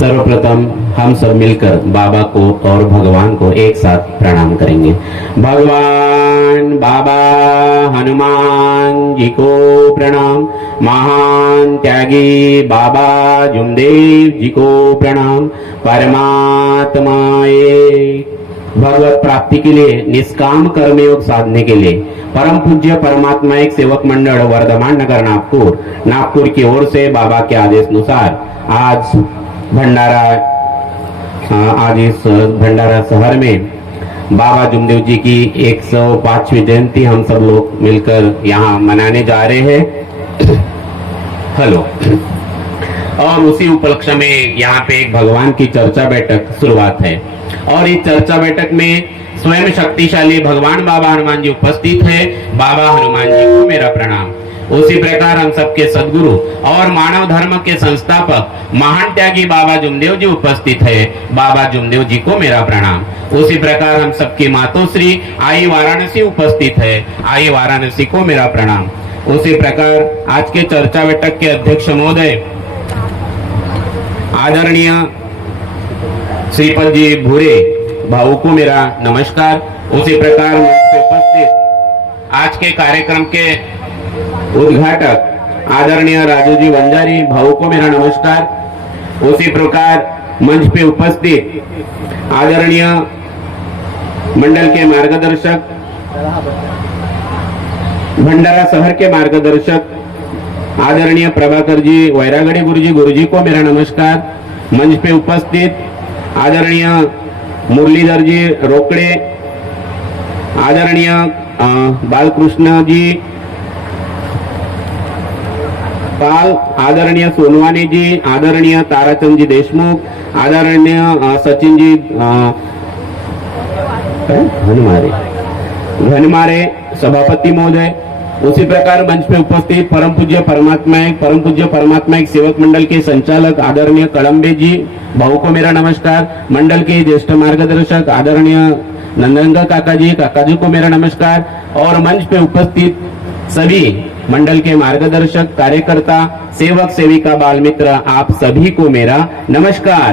सर्वप्रथम हम सब मिलकर बाबा को और भगवान को एक साथ प्रणाम करेंगे। भगवान बाबा हनुमान जी को प्रणाम। महान त्यागी बाबा जुमदेव जी को प्रणाम। परमात्माए भगवत प्राप्ति के लिए निष्काम कर्मयोग साधने के लिए परम पूज्य परमात्मा एक सेवक मंडल वर्धमान नगर नागपुर की ओर से बाबा के आदेश अनुसार आज इस भंडारा शहर में बाबा जुमदेव जी की 105वीं जयंती हम सब लोग मिलकर यहाँ मनाने जा रहे हैं। हेलो। और उसी उपलक्ष्य में यहाँ पे एक भगवान की चर्चा बैठक शुरुआत है और इस चर्चा बैठक में स्वयं शक्तिशाली भगवान बाबा हनुमान जी उपस्थित है। बाबा हनुमान जी को मेरा प्रणाम। उसी प्रकार हम सबके सदगुरु और मानव धर्म के संस्थापक महान त्यागी बाबा जुमदेव जी उपस्थित है। बाबा जुमदेव जी को मेरा प्रणाम। उसी प्रकार हम सबकी मातोश्री आई वाराणसी उपस्थित है। आई वाराणसी को मेरा प्रणाम। उसी प्रकार आज के चर्चा बैठक के अध्यक्ष महोदय आदरणीय श्रीपद जी भूरे भाऊ को मेरा नमस्कार। उसी प्रकार उपस्थित आज के कार्यक्रम के उद्घाटक आदरणीय राजू जी वंजारी भाऊ को मेरा नमस्कार। उसी प्रकार मंच पे उपस्थित आदरणीय मंडल के मार्गदर्शक भंडारा शहर के मार्गदर्शक आदरणीय प्रभाकर जी वैरागड़ी गुरुजी को मेरा नमस्कार। मंच पे उपस्थित आदरणीय मुरलीधर जी रोकड़े, आदरणीय बालकृष्ण जी पाल, आदरणीय सोनवानी जी, आदरणीय ताराचंद जी देशमुख, आदरणीय सचिन जी घनमारे सभापति महोदय। उसी प्रकार मंच में उपस्थित परम पूज्य परमात्मा एक सेवक मंडल के संचालक आदरणीय कड़म्बे जी भाऊ को मेरा नमस्कार। मंडल के ज्येष्ठ मार्गदर्शक आदरणीय नंदनगा काका जी को मेरा नमस्कार। और मंच पे उपस्थित सभी मंडल के मार्गदर्शक कार्यकर्ता सेवक सेविका बाल मित्र आप सभी को मेरा नमस्कार।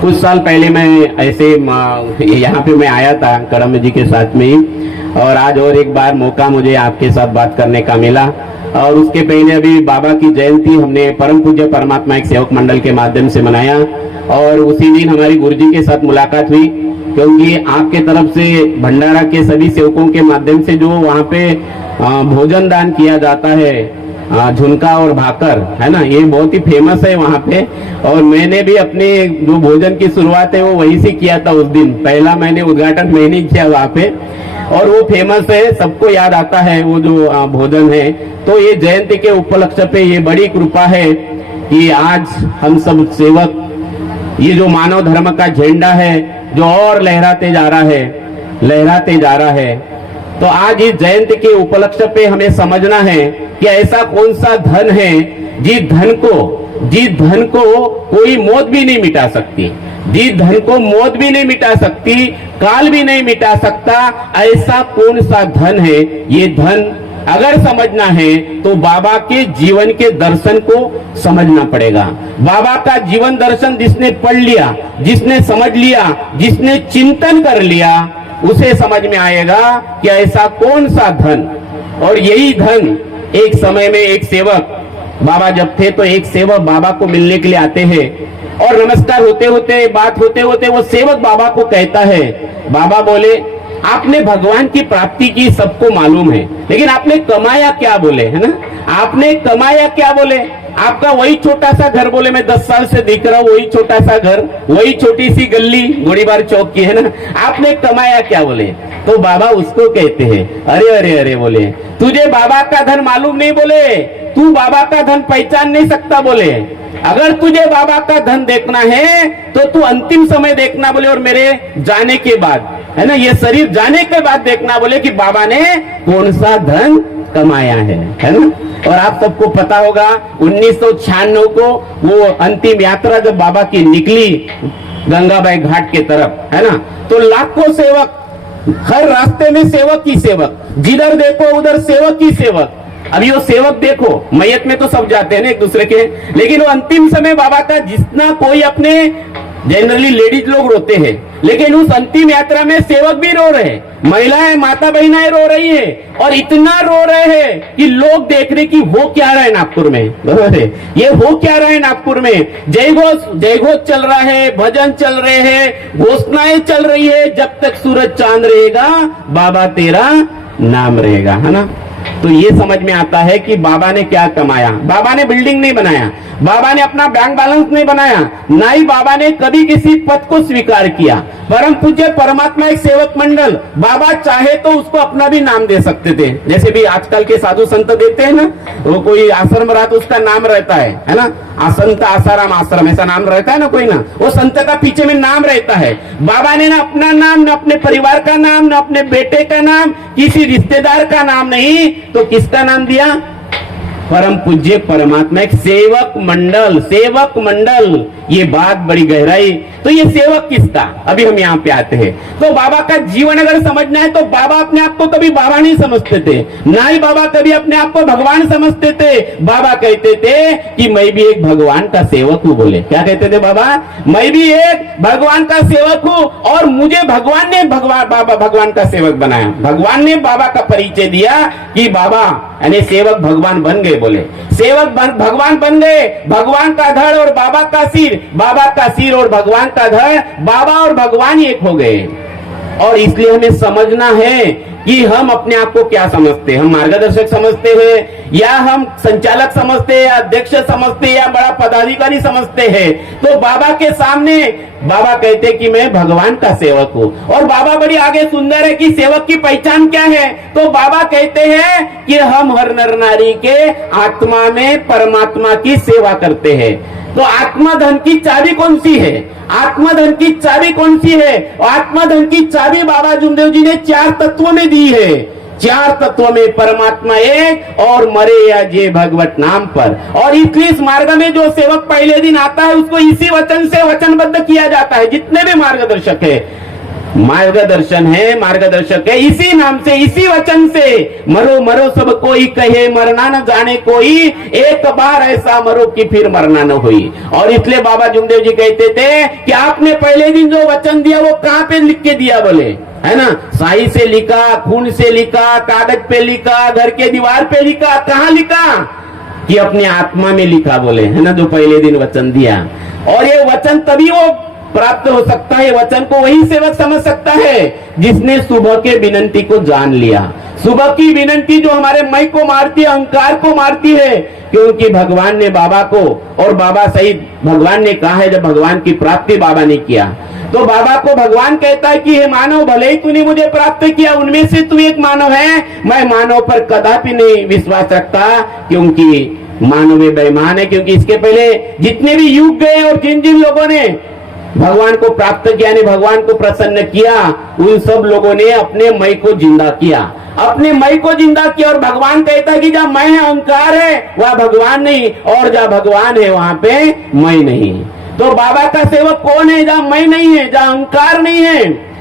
कुछ साल पहले मैं ऐसे यहाँ पे मैं आया था कड़म्बे जी के साथ में ही, और आज और एक बार मौका मुझे आपके साथ बात करने का मिला। और उसके पहले अभी बाबा की जयंती हमने परम पूज्य परमात्मा एक सेवक मंडल के माध्यम से मनाया और उसी दिन हमारी गुरुजी के साथ मुलाकात हुई, क्योंकि आपके तरफ से भंडारा के सभी सेवकों के माध्यम से जो वहाँ पे भोजन दान किया जाता है, झुनका और भाकर है ना, ये बहुत ही फेमस है वहाँ पे। और मैंने भी अपने जो भोजन की शुरुआत है वो वहीं से किया था। उस दिन पहला मैंने उद्घाटन मैंने किया वहाँ पे और वो फेमस है, सबको याद आता है वो जो भोजन है। तो ये जयंती के उपलक्ष्य पे ये बड़ी कृपा है कि आज हम सब सेवक ये जो मानव धर्म का झंडा है जो और लहराते जा रहा है, तो आज इस जयंती के उपलक्ष्य पे हमें समझना है कि ऐसा कौन सा धन है जिस धन को कोई मौत भी नहीं मिटा सकती, जिस धन को मौत भी नहीं मिटा सकती, काल भी नहीं मिटा सकता। ऐसा कौन सा धन है? ये धन अगर समझना है तो बाबा के जीवन के दर्शन को समझना पड़ेगा। बाबा का जीवन दर्शन जिसने पढ़ लिया, जिसने समझ लिया, जिसने चिंतन कर लिया, उसे समझ में आएगा कि ऐसा कौन सा धन। और यही धन एक समय में एक सेवक बाबा जब थे तो एक सेवक बाबा को मिलने के लिए आते हैं और नमस्कार होते होते बात होते होते वो सेवक बाबा को कहता है, बाबा बोले आपने भगवान की प्राप्ति की सबको मालूम है, लेकिन आपने कमाया क्या? बोले है ना, आपने कमाया क्या? बोले आपका वही छोटा सा घर, बोले मैं 10 साल से दिख रहा हूँ वही छोटा सा घर, वही छोटी सी गली गोड़ीबार चौक की है ना, आपने कमाया क्या? बोले तो बाबा उसको कहते हैं, अरे बोले तुझे बाबा का धन मालूम नहीं, बोले तू बाबा का धन पहचान नहीं सकता। बोले अगर तुझे बाबा का धन देखना है तो तू अंतिम समय देखना, बोले और मेरे जाने के बाद है ना, ये शरीर जाने के बाद देखना, बोले कि बाबा ने कौन सा धन कमाया है ना। और आप सबको पता होगा 1996 को वो अंतिम यात्रा जब बाबा की निकली गंगाबाई घाट के तरफ है ना, तो लाखों सेवक हर रास्ते में सेवक ही सेवक, जिधर देखो उधर सेवक ही सेवक अभी वो सेवक देखो, मैयत में तो सब जाते हैं ना एक दूसरे के, लेकिन वो अंतिम समय बाबा का जितना कोई अपने जनरली लेडीज लोग रोते हैं, लेकिन उस अंतिम यात्रा में सेवक भी रो रहे हैं, महिलाएं माता बहनाएं रो रही है, और इतना रो रहे हैं कि लोग देख रहे कि हो क्या रहा है नागपुर में, बराबर है, ये हो क्या रहा है नागपुर में। जय घोष चल रहा है, भजन चल रहे हैं, घोषणाएं चल रही है, जब तक सूरज चांद रहेगा बाबा तेरा नाम रहेगा, है ना। तो ये समझ में आता है कि बाबा ने क्या कमाया। बाबा ने बिल्डिंग नहीं बनाया, बाबा ने अपना बैंक बैलेंस नहीं बनाया, ना ही बाबा ने कभी किसी पद को स्वीकार किया। परम पूज्य परमात्मा एक सेवक मंडल, बाबा चाहे तो उसको अपना भी नाम दे सकते थे, जैसे भी आजकल के साधु संत देते हैं ना, वो कोई आश्रम रहा तो उसका नाम रहता है ना, संत आसाराम आश्रम ऐसा नाम रहता है ना कोई ना, वो संत का पीछे में नाम रहता है। बाबा ने ना अपना नाम, ना अपने परिवार का नाम, ना अपने बेटे का नाम, किसी रिश्तेदार का नाम नहीं, तो किसका नाम दिया? परम पूज्य परमात्मा एक सेवक मंडल, सेवक मंडल। ये बात बड़ी गहराई। तो ये सेवक किसका, अभी हम यहाँ पे आते हैं। तो बाबा का जीवन अगर समझना है तो बाबा अपने आप को कभी बाबा नहीं समझते थे, ना ही बाबा कभी अपने आप को भगवान समझते थे। बाबा कहते थे कि मैं भी एक भगवान का सेवक हूँ। बोले क्या कहते थे बाबा? मैं भी एक भगवान का सेवक हूँ, और मुझे भगवान ने भगवान का सेवक बनाया। भगवान ने बाबा का परिचय दिया कि बाबा यानी सेवक भगवान बन गए। बोले सेवक भगवान बन गए, भगवान का धड़ और बाबा का सिर, बाबा का सिर और भगवान का धड़, बाबा और भगवान एक हो गए। और इसलिए हमें समझना है कि हम अपने आप को क्या समझते हैं। हम मार्गदर्शक समझते हैं, या हम संचालक समझते हैं, या अध्यक्ष समझते हैं, या बड़ा पदाधिकारी समझते हैं। तो बाबा के सामने बाबा कहते कि मैं भगवान का सेवक हूँ। और बाबा बड़ी आगे सुंदर है कि सेवक की पहचान क्या है। तो बाबा कहते हैं कि हम हर नर नारी के आत्मा में परमात्मा की सेवा करते हैं। तो आत्मा धन की चाबी कौन सी है? आत्मा धन की चाबी कौन सी है? आत्मा धन की चाबी बाबा जुमदेव जी ने 4 तत्वों में दी है। 4 तत्वों में परमात्मा एक, और मरे या जे भगवत नाम पर। और इसलिए इस मार्ग में जो सेवक पहले दिन आता है उसको इसी वचन से वचनबद्ध किया जाता है। जितने भी मार्गदर्शक है, मार्गदर्शन है, मार्गदर्शक है, इसी नाम से, इसी वचन से। मरो मरो सब कोई कहे, मरना न जाने कोई, एक बार ऐसा मरो कि फिर मरना न हुई। और इसलिए बाबा जुमदेव जी कहते थे कि आपने पहले दिन जो वचन दिया वो कहाँ पे लिख के दिया? बोले है ना, साई से लिखा, खून से लिखा, कागज पे लिखा, घर के दीवार पे लिखा। कहाँ लिखा? कि अपने आत्मा में लिखा। बोले है ना, जो पहले दिन वचन दिया। और ये वचन तभी वो प्राप्त हो सकता है, वचन को वही सेवक समझ सकता है जिसने सुबह के विनंती को जान लिया। सुबह की विनंती जो हमारे मैं को मारती है, अहंकार को मारती है, क्योंकि भगवान ने बाबा को, और बाबा सहित भगवान ने कहा है, जब भगवान की प्राप्ति बाबा ने किया तो बाबा को भगवान कहता है कि हे मानव, भले ही तूने मुझे प्राप्त किया, उनमें से तू एक मानव है। मैं मानव पर कदापि नहीं विश्वास रखता, क्योंकि मानव बेईमान है। क्योंकि इसके पहले जितने भी युग गए और जिन जिन लोगों ने भगवान को प्राप्त किया, ने भगवान को प्रसन्न किया, उन सब लोगों ने अपने मय को जिंदा किया, अपने मय को जिंदा किया। और भगवान कहता है कि जहाँ मैं है, अहंकार है, वह भगवान नहीं, और जहाँ भगवान है वहां पे मैं नहीं। तो बाबा का सेवक कौन है? जहाँ मैं नहीं है, जहाँ अहंकार नहीं है,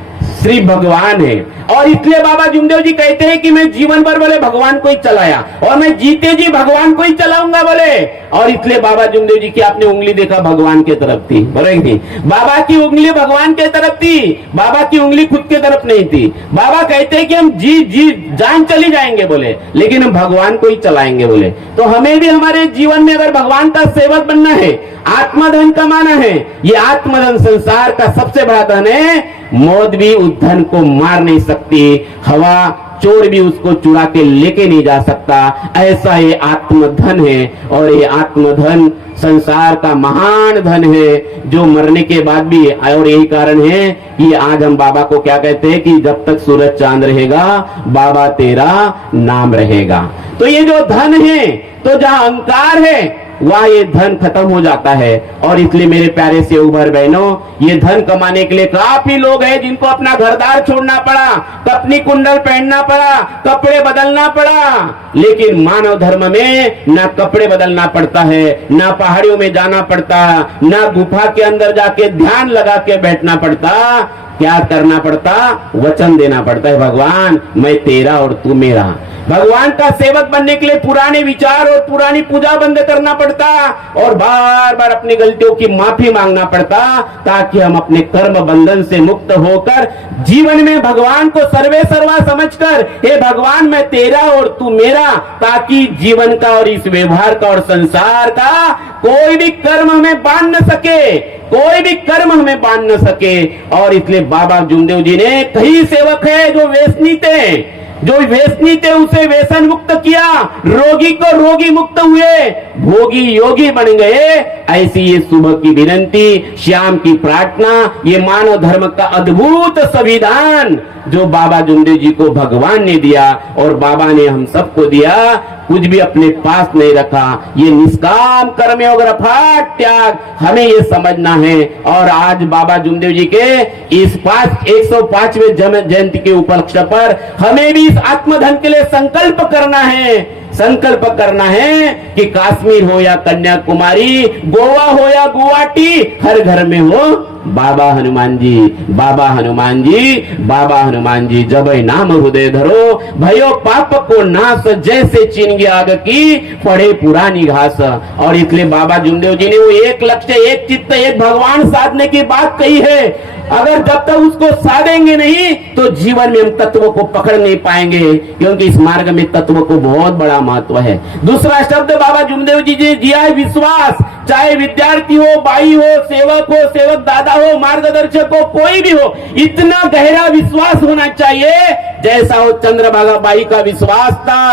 श्री भगवान है। और इसलिए बाबा जुमदेव जी कहते हैं कि मैं जीवन भर बोले भगवान को ही चलाया, और मैं जीते जी भगवान को ही चलाऊंगा बोले। और इसलिए बाबा जुमदेव जी की आपने उंगली देखा भगवान के तरफ थी, बराबर? बाबा की उंगली भगवान के तरफ थी, बाबा की उंगली खुद के तरफ नहीं थी। बाबा कहते हैं कि हम जी जान चली जाएंगे बोले, लेकिन हम भगवान को ही चलाएंगे बोले। तो हमें भी हमारे जीवन में अगर भगवान का सेवक बनना है, आत्मधन कमाना है, ये आत्मधन संसार का सबसे बड़ा धन है। मौत भी उस धन को मार नहीं सकती, हवा चोर भी उसको चुरा के लेके नहीं जा सकता। ऐसा ये आत्मधन है, और ये आत्मधन संसार का महान धन है, जो मरने के बाद भी। और यही कारण है कि आज हम बाबा को क्या कहते हैं कि जब तक सूरज चांद रहेगा बाबा तेरा नाम रहेगा। तो ये जो धन है, तो जहां अहंकार है वहां ये धन खत्म हो जाता है। और इसलिए मेरे प्यारे सेवक भाई बहनों, ये धन कमाने के लिए काफी लोग हैं जिनको अपना घरदार छोड़ना पड़ा, कपनी कुंडल पहनना पड़ा, कपड़े बदलना पड़ा। लेकिन मानव धर्म में ना कपड़े बदलना पड़ता है, ना पहाड़ियों में जाना पड़ता, ना गुफा के अंदर जाके ध्यान लगा के बैठना पड़ता, क्या करना पड़ता, वचन देना पड़ता है, भगवान मैं तेरा और तू मेरा। भगवान का सेवक बनने के लिए पुराने विचार और पुरानी पूजा बंद करना पड़ता और बार बार अपनी गलतियों की माफी मांगना पड़ता, ताकि हम अपने कर्म बंधन से मुक्त होकर जीवन में भगवान को सर्वे सर्वा समझकर, हे भगवान मैं तेरा और तू मेरा, ताकि जीवन का और इस व्यवहार का और संसार का कोई भी कर्म हमें बांध न सके, कोई भी कर्म हमें बांध न सके। और इसलिए बाबा जुमदेव जी ने कई सेवक है जो व्यसनी थे उसे व्यसन मुक्त किया, रोगी को रोगी मुक्त हुए, भोगी योगी बन गए। ऐसी ये सुबह की विनंती, श्याम की प्रार्थना, ये मानव धर्म का अद्भुत संविधान जो बाबा जुमदेव जी को भगवान ने दिया और बाबा ने हम सबको दिया, कुछ भी अपने पास नहीं रखा। ये निष्काम कर्मयोग रफात त्याग हमें ये समझना है। और आज बाबा जुमदेव जी के इस 105वें जयंती के उपलक्ष्य पर हमें भी इस आत्मधन के लिए संकल्प करना है कि कश्मीर हो या कन्याकुमारी, गोवा हो या गुवाहाटी, हर घर में हो बाबा हनुमान जी, बाबा हनुमान जी, बाबा हनुमान जी। जब नाम हृदय धरो भयो पाप को नाश, जैसे चिन्ह आग की पड़े पुरानी घास। और इसलिए बाबा जुमदेव जी ने वो एक लक्ष्य, एक चित्त, एक भगवान साधने की बात कही है। अगर जब तक उसको साधेंगे नहीं तो जीवन में हम तत्वों को पकड़ नहीं पाएंगे, क्योंकि इस मार्ग में तत्व को बहुत बड़ा महत्व है। दूसरा शब्द बाबा जुमदेव जी ने दिया है विश्वास। चाहे विद्यार्थी हो, भाई हो, सेवक दादा हो, मार्गदर्शक हो, कोई भी हो, इतना गहरा विश्वास होना चाहिए जैसा वो चंद्रभागा बाई का विश्वास था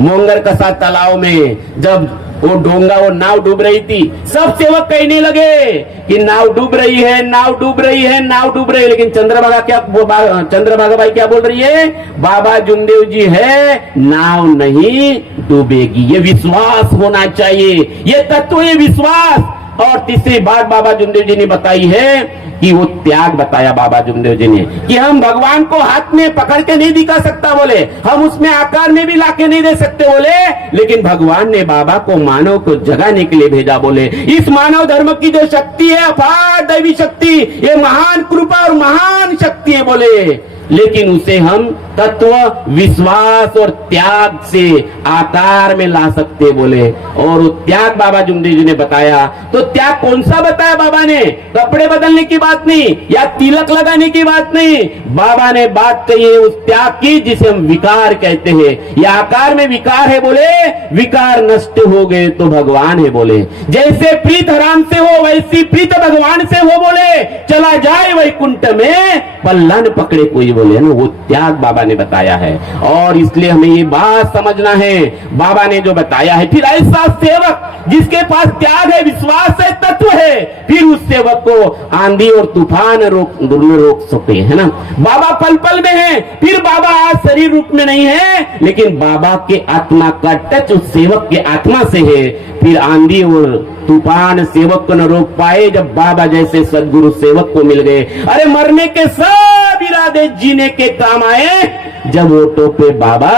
मोंगर कसा तालाब में। जब वो डोंगा, वो नाव डूब रही थी, सब सेवक कहने लगे कि नाव डूब रही है, नाव डूब रही है, नाव डूब रही है। लेकिन चंद्रभागा बाई क्या बोल रही है, बाबा जुमदेव जी है, नाव नहीं डूबेगी। ये विश्वास होना चाहिए, ये तत्व, ये विश्वास। और तीसरी बात बाबा जुमदेव जी ने बताई है कि वो त्याग बताया बाबा जुमदेव जी ने, कि हम भगवान को हाथ में पकड़ के नहीं दिखा सकता बोले, हम उसमें आकार में भी लाके नहीं दे सकते बोले, लेकिन भगवान ने बाबा को मानव को जगाने के लिए भेजा बोले। इस मानव धर्म की जो शक्ति है, अपार दैवी शक्ति, ये महान कृपा और महान शक्ति है बोले, लेकिन उसे हम तत्व, विश्वास और त्याग से आकार में ला सकते बोले। और वो त्याग बाबा जुमदेव जी ने बताया। तो त्याग कौन सा बताया बाबा ने? कपड़े बदलने की बात नहीं या तिलक लगाने की बात नहीं, बाबा ने बात कही है उस त्याग की जिसे हम विकार कहते हैं। या आकार में विकार है बोले, विकार नष्ट हो गए तो भगवान है बोले। जैसे प्रीत हराम से हो वैसी प्रीत भगवान से हो बोले, चला जाए वैकुंठ में पल्ला न पकड़े कोई बोले ना, वो त्याग बाबा ने बताया है। और इसलिए हमें ये बात समझना है बाबा ने जो बताया है। फिर ऐसा सेवक जिसके पास त्याग है, विश्वास है, तत्व है, फिर उस सेवक को आंधी और तूफान रोक सकते है ना। बाबा पल पल में है, फिर बाबा आज शरीर रूप में नहीं है, लेकिन बाबा के आत्मा का टच उस सेवक के आत्मा से है। फिर आंधी और तूफान सेवक को न रोक पाए जब बाबा जैसे सदगुरु सेवक को मिल गए। अरे मरने के सब इरादे जीने के काम आए जब वो टोपे बाबा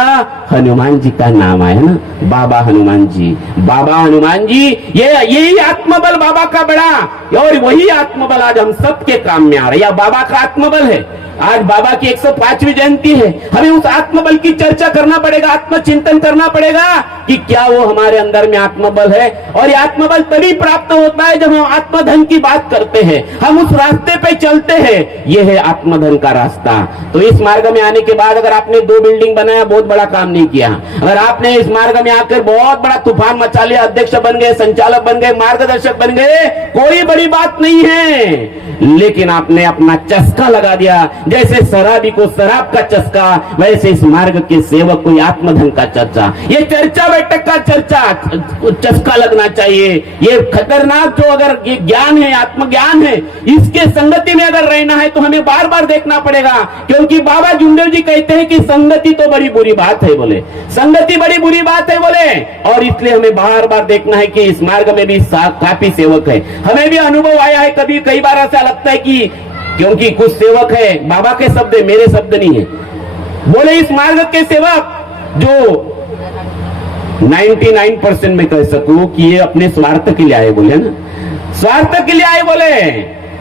हनुमान जी का नाम आया ना, बाबा हनुमान जी, बाबा हनुमान जी। यही आत्मबल बाबा का बड़ा, और वही आत्मबल आज हम सबके काम में आ रहा है। या बाबा का आत्मबल है। आज बाबा की 105वीं जयंती है, हमें उस आत्मबल की चर्चा करना पड़ेगा, आत्मचिंतन करना पड़ेगा कि क्या वो हमारे अंदर में आत्मबल है। और ये आत्मबल तभी प्राप्त होता है जब हम आत्मधन की बात करते हैं, हम उस रास्ते पे चलते हैं। ये है आत्मधन का रास्ता। तो इस मार्ग में आने के बाद अगर आपने 2 बिल्डिंग बनाया, बहुत बड़ा काम नहीं किया। अगर आपने इस मार्ग में आकर बहुत बड़ा तूफान मचा लिया, अध्यक्ष बन गए, संचालक बन गए, मार्गदर्शक बन गए, कोई बड़ी बात नहीं है। लेकिन आपने अपना चस्का लगा दिया, जैसे शराबी को शराब का चस्का, वैसे इस मार्ग के सेवक को आत्मधन का चर्चा, ये चर्चा बैठक का चस्का लगना चाहिए। ये खतरनाक जो अगर ये ज्ञान है, आत्मज्ञान है, इसके संगति में अगर रहना है तो हमें बार बार देखना पड़ेगा। क्योंकि बाबा जुमदेव जी कहते हैं कि संगति तो बड़ी बुरी बात है बोले, संगति बड़ी बुरी बात है बोले। और इसलिए हमें बार बार देखना है कि इस मार्ग में भी काफी सेवक है। हमें भी अनुभव आया है, कभी कई बार ऐसा लगता है कि क्योंकि कुछ सेवक है, बाबा के शब्द है, मेरे शब्द नहीं है, बोले इस मार्ग के सेवक जो 99% में कह सकूं कि ये अपने स्वार्थ के लिए आए बोले ना, स्वार्थ के लिए आए बोले।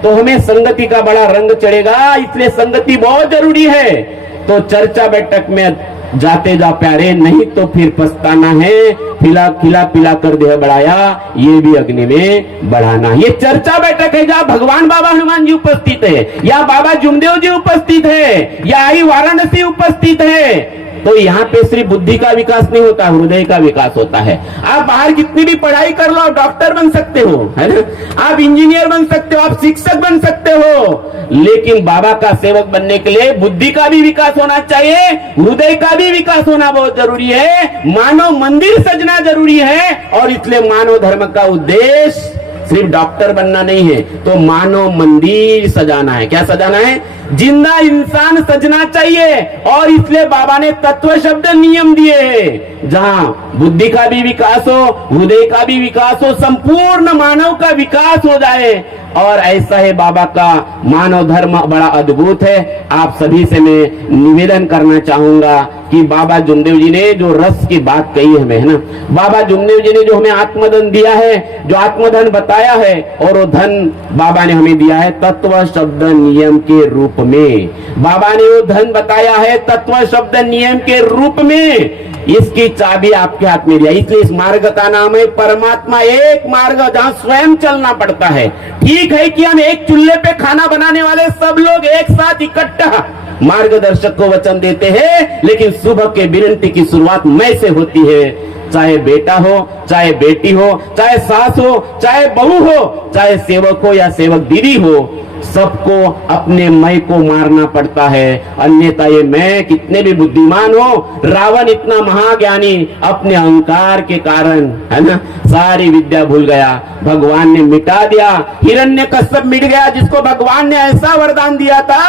तो हमें संगति का बड़ा रंग चढ़ेगा, इसलिए संगति बहुत जरूरी है। तो चर्चा बैठक में जाते जाओ प्यारे, नहीं तो फिर पछताना है। खिला पिला कर देह बढ़ाया, ये भी अग्नि में बढ़ाना। ये चर्चा बैठक है जहाँ भगवान बाबा हनुमान जी उपस्थित है, या बाबा जुमदेव जी उपस्थित है, या आई वाराणसी उपस्थित है। तो यहाँ पे सिर्फ बुद्धि का विकास नहीं होता, हृदय का विकास होता है। आप बाहर कितनी भी पढ़ाई कर लो, आप डॉक्टर बन सकते हो, है ना, आप इंजीनियर बन सकते हो, आप शिक्षक बन सकते हो, लेकिन बाबा का सेवक बनने के लिए बुद्धि का भी विकास होना चाहिए, हृदय का भी विकास होना बहुत जरूरी है। मानव मंदिर सजना जरूरी है, और इसलिए मानव धर्म का उद्देश्य सिर्फ डॉक्टर बनना नहीं है, तो मानव मंदिर सजाना है। क्या सजाना है? जिंदा इंसान सजना चाहिए। और इसलिए बाबा ने तत्व शब्द नियम दिए हैं, जहां बुद्धि का भी विकास हो, हृदय का भी विकास हो, संपूर्ण मानव का विकास हो जाए। और ऐसा है बाबा का मानव धर्म, बड़ा अद्भुत है। आप सभी से मैं निवेदन करना चाहूंगा कि बाबा जुमदेव जी ने जो रस की बात कही हमें, है ना, बाबा जुमदेव जी ने जो हमें आत्मधन दिया है, जो आत्मधन बताया है, और वो धन बाबा ने हमें दिया है तत्व शब्द नियम के रूप में। बाबा ने वो धन बताया है तत्व शब्द नियम के रूप में। इसकी चाबी आपके हाथ में दिया, इसलिए इस मार्ग का नाम है परमात्मा एक मार्ग, जहां स्वयं चलना पड़ता है। ठीक है कि हम एक चूल्हे पे खाना बनाने वाले सब लोग एक साथ इकट्ठा मार्गदर्शक को वचन देते हैं, लेकिन सुबह के विनती की शुरुआत मैं से होती है। चाहे बेटा हो, चाहे बेटी हो, चाहे सास हो, चाहे बहू हो, चाहे सेवक हो या सेवक दीदी हो, सबको अपने मैं को मारना पड़ता है। अन्यथा ये मैं कितने भी बुद्धिमान हो, रावण इतना महाज्ञानी अपने अहंकार के कारण, है ना, सारी विद्या भूल गया, भगवान ने मिटा दिया। हिरण्यकश्यप मिट गया, जिसको भगवान ने ऐसा वरदान दिया था,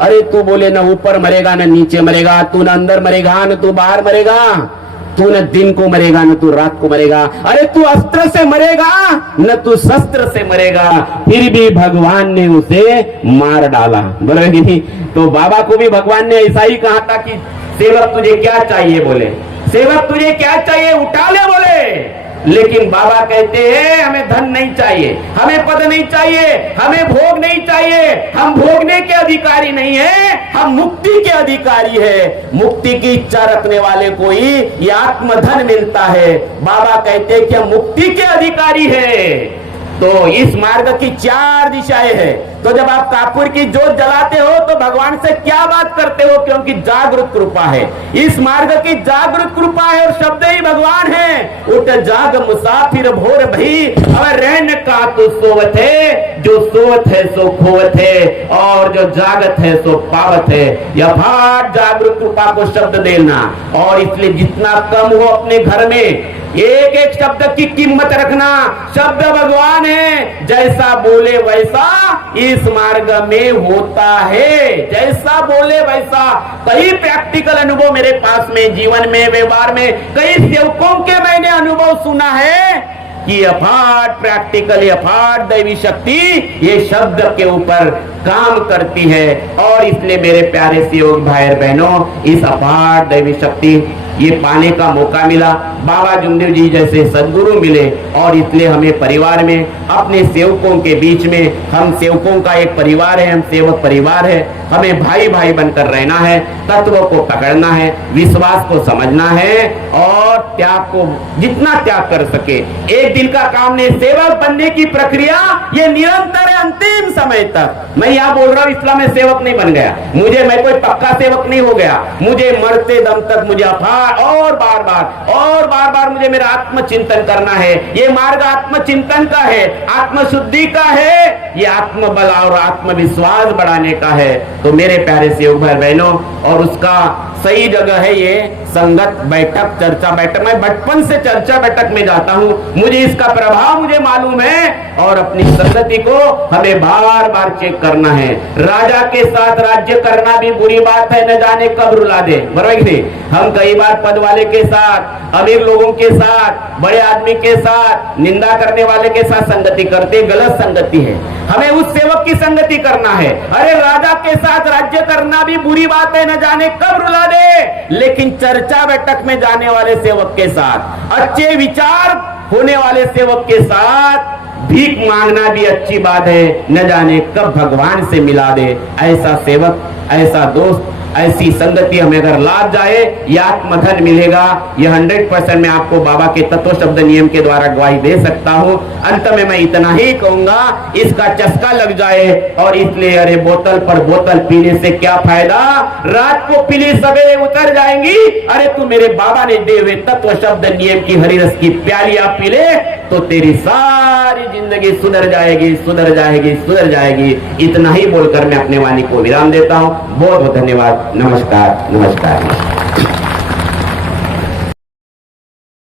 अरे तू बोले ना ऊपर मरेगा ना नीचे मरेगा, तू न अंदर मरेगा न तू बाहर मरेगा, तू न दिन को मरेगा न तू रात को मरेगा, अरे तू अस्त्र से मरेगा न तू शस्त्र से मरेगा। फिर भी भगवान ने उसे मार डाला, बोले नहीं। तो बाबा को भी भगवान ने ऐसा ही कहा था कि सेवक तुझे क्या चाहिए, बोले सेवक तुझे क्या चाहिए, उठा ले, बोले। लेकिन बाबा कहते हैं हमें धन नहीं चाहिए, हमें पद नहीं चाहिए, हमें भोग नहीं चाहिए, हम भोगने के अधिकारी नहीं है, हम मुक्ति के अधिकारी है। मुक्ति की इच्छा रखने वाले को ही ये आत्मधन मिलता है। बाबा कहते हैं कि हम मुक्ति के अधिकारी है। तो इस मार्ग की 4 दिशाएं हैं। तो जब आप कपूर की जोत जलाते हो तो भगवान से क्या बात करते हो, क्योंकि जागृत कृपा है, इस मार्ग की जागृत कृपा है, और शब्द ही भगवान है। उठ जाग मुसाफिर भोर भई, अब रहन का तो सोवत है, जो सोवत है सो खोवत है, और जो जागत है सो पावत है। यथार्थ जागृत कृपा को शब्द देना, और इसलिए जितना कम हो अपने घर में एक एक शब्द की कीमत रखना। शब्द भगवान है, जैसा बोले वैसा इस मार्ग में होता है, जैसा बोले वैसा। कई प्रैक्टिकल अनुभव मेरे पास में, जीवन में, व्यवहार में, कई सेवकों के मैंने अनुभव सुना है कि अपार प्रैक्टिकल, अपार दैवी शक्ति ये शब्द के ऊपर काम करती है। और इसलिए मेरे प्यारे सेवक भाई बहनों, इस अपार दैवी शक्ति ये पाने का मौका मिला, बाबा जुमदेव जी जैसे सदगुरु मिले, और इसलिए हमें परिवार में अपने सेवकों के बीच में, हम सेवकों का एक परिवार है, हम सेवक परिवार है, हमें भाई भाई बनकर रहना है, तत्व को पकड़ना है, विश्वास को समझना है, और त्याग को जितना त्याग कर सके। एक दिन का काम नहीं, सेवक बनने की प्रक्रिया ये निरंतर है अंतिम समय तक। मैं यहाँ बोल रहा हूँ इस्लाम में सेवक नहीं बन गया, मैं कोई पक्का सेवक नहीं हो गया, मुझे मरते दम तक मुझे और बार बार मुझे मेरा आत्मचिंतन करना है। ये मार्ग आत्मचिंतन का है, आत्मशुद्धि का है, ये आत्मबल और आत्मविश्वास बढ़ाने का है। तो मेरे प्यारे सेवक भाई बहनों, और उसका सही जगह है ये संगत बैठक, चर्चा बैठक। मैं बचपन से चर्चा बैठक में जाता हूँ, मुझे इसका प्रभाव मुझे मालूम है, और अपनी संगति को हमें बार बार चेक करना है। राजा के साथ राज्य करना भी बुरी बात है, न जाने कब रुला दे, बराबर नहीं। हम कई बार पद वाले के साथ, अमीर लोगों के साथ, बड़े आदमी के साथ, निंदा करने वाले के साथ संगति करते, गलत संगति है। हमें उस सेवक की संगति करना है। अरे राजा के साथ राज्य करना भी बुरी बात है, न जाने कब रुला दे, लेकिन चर्चा बैठक में जाने वाले सेवक के साथ, अच्छे विचार होने वाले सेवक के साथ भीख मांगना भी अच्छी बात है, न जाने कब भगवान से मिला दे। ऐसा सेवक, ऐसा दोस्त, ऐसी संगति हमें अगर लाभ जाए, ये आत्मधन मिलेगा। ये 100% मैं आपको बाबा के तत्व शब्द नियम के द्वारा गवाही दे सकता हूँ। अंत में मैं इतना ही कहूंगा, इसका चस्का लग जाए और इसलिए अरे बोतल पर बोतल पीने से क्या फायदा, रात को पीली सवेरे उतर जाएंगी। अरे तू मेरे बाबा ने दे हुए तत्व शब्द नियम की हरी रस की प्यालियां पी ले तो तेरी सारी जिंदगी सुधर जाएगी, सुधर जाएगी, सुधर जाएगी। इतना ही बोलकर मैं अपने वाणी को विराम देता हूं। बहुत बहुत धन्यवाद। नमस्कार, नमस्कार।